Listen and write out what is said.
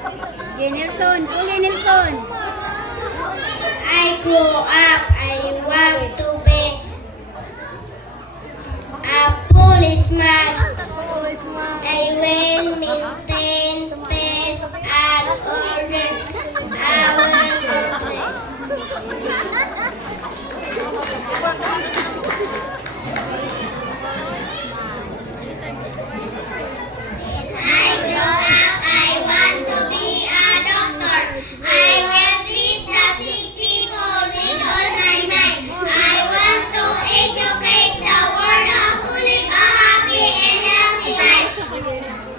Jenilson, Uli Nelson. I grow up, I want to be a policeman. I will maintain peace and order. I grow up, I want to be a doctor. I will treat the sick people with all my might. I want to educate the world how to live a happy and healthy life.